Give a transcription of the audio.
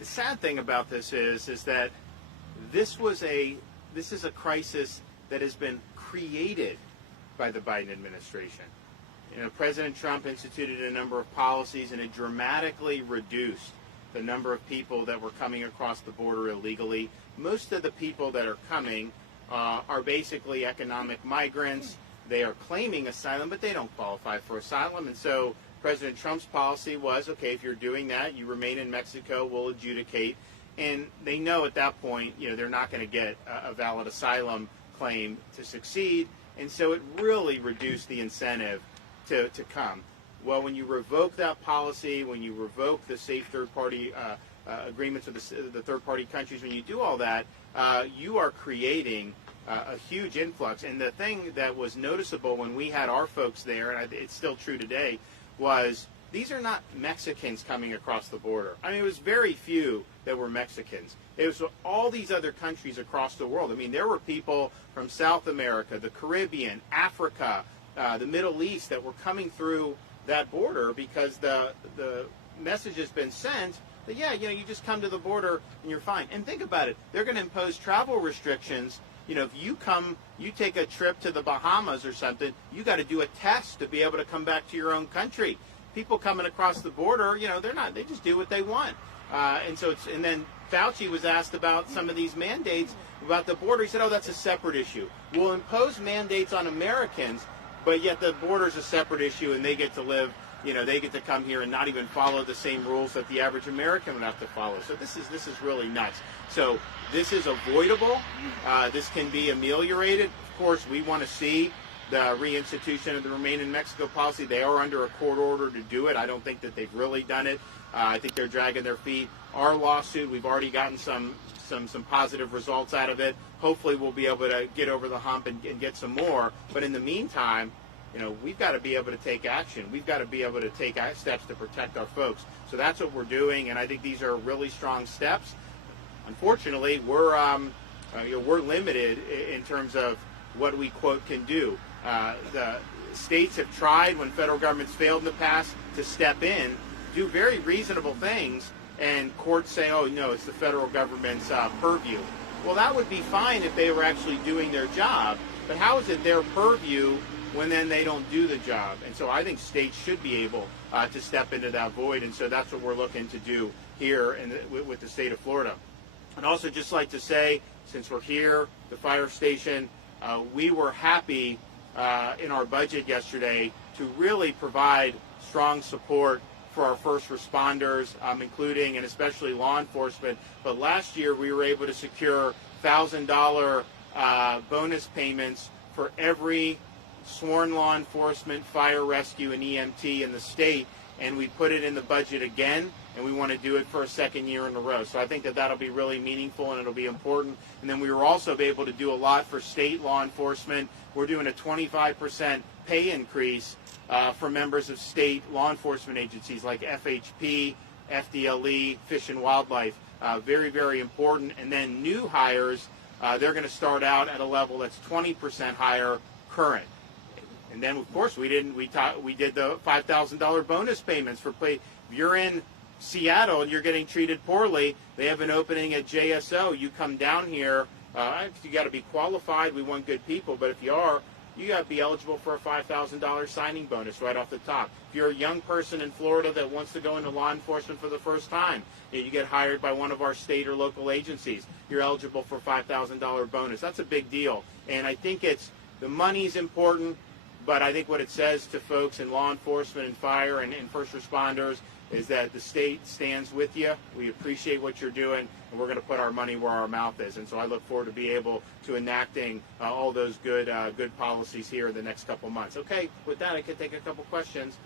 The sad thing about this is that this is a crisis that has been created by the Biden administration. President Trump instituted a number of policies, and it dramatically reduced the number of people that were coming across the border illegally. Most of the people that are coming are basically economic migrants. They are claiming asylum, but they don't qualify for asylum. And so President Trump's policy was, okay, if you're doing that, you remain in Mexico, we'll adjudicate. And they know at that point, they're not going to get a valid asylum claim to succeed. And so it really reduced the incentive to come. Well, when you revoke that policy, when you revoke the safe third-party agreements with the third-party countries, when you do all that, you are creating a huge influx. And the thing that was noticeable when we had our folks there, and it's still true today, was these are not Mexicans coming across the border. I mean, it was very few that were Mexicans. It was all these other countries across the world. I mean, there were people from South America, the Caribbean, Africa, the Middle East that were coming through that border because the message has been sent that, you just come to the border and you're fine. And think about it. They're going to impose travel restrictions. If you take a trip to the Bahamas or something, you got to do a test to be able to come back to your own country. People coming across the border, they just do what they want. And then Fauci was asked about some of these mandates about the border. He said, that's a separate issue. We'll impose mandates on Americans, but yet the border is a separate issue, and they get to live, they get to come here and not even follow the same rules that the average American would have to follow. So this is really nuts. So this is avoidable. This can be ameliorated. Of course, we want to see the reinstitution of the Remain in Mexico policy. They are under a court order to do it. I don't think that they've really done it. I think they're dragging their feet. Our lawsuit, we've already gotten some positive results out of it. Hopefully we'll be able to get over the hump and get some more. But in the meantime, we've got to be able to take action. We've got to be able to take steps to protect our folks. So that's what we're doing, and I think these are really strong steps. Unfortunately, we're limited in terms of what we, quote, can do. The states have tried, when federal governments failed in the past, to step in, do very reasonable things, and courts say, oh, no, it's the federal government's purview. Well, that would be fine if they were actually doing their job, but how is it their purview when then they don't do the job? And so I think states should be able to step into that void, and so that's what we're looking to do here with the state of Florida. I'd also just like to say, since we're here, the fire station, we were happy in our budget yesterday to really provide strong support for our first responders, including and especially law enforcement. But last year we were able to secure $1,000 bonus payments for every sworn law enforcement, fire rescue, and EMT in the state, and we put it in the budget again, and we want to do it for a second year in a row. So I think that that'll be really meaningful, and it'll be important. And then we were also able to do a lot for state law enforcement. We're doing a 25% pay increase for members of state law enforcement agencies like FHP, FDLE, Fish and Wildlife. Very, very important. And then new hires, they're going to start out at a level that's 20% higher current. And then, of course, we did the $5,000 bonus payments for play. If you're in Seattle and you're getting treated poorly, they have an opening at JSO. You come down here. You got to be qualified. We want good people, but if you are, you got to be eligible for a $5,000 signing bonus right off the top. If you're a young person in Florida that wants to go into law enforcement for the first time, and you get hired by one of our state or local agencies, you're eligible for a $5,000 bonus. That's a big deal, and I think the money's important. But I think what it says to folks in law enforcement and fire and first responders is that the state stands with you. We appreciate what you're doing, and we're going to put our money where our mouth is. And so I look forward to be able to enacting all those good policies here in the next couple months. Okay, with that, I can take a couple questions.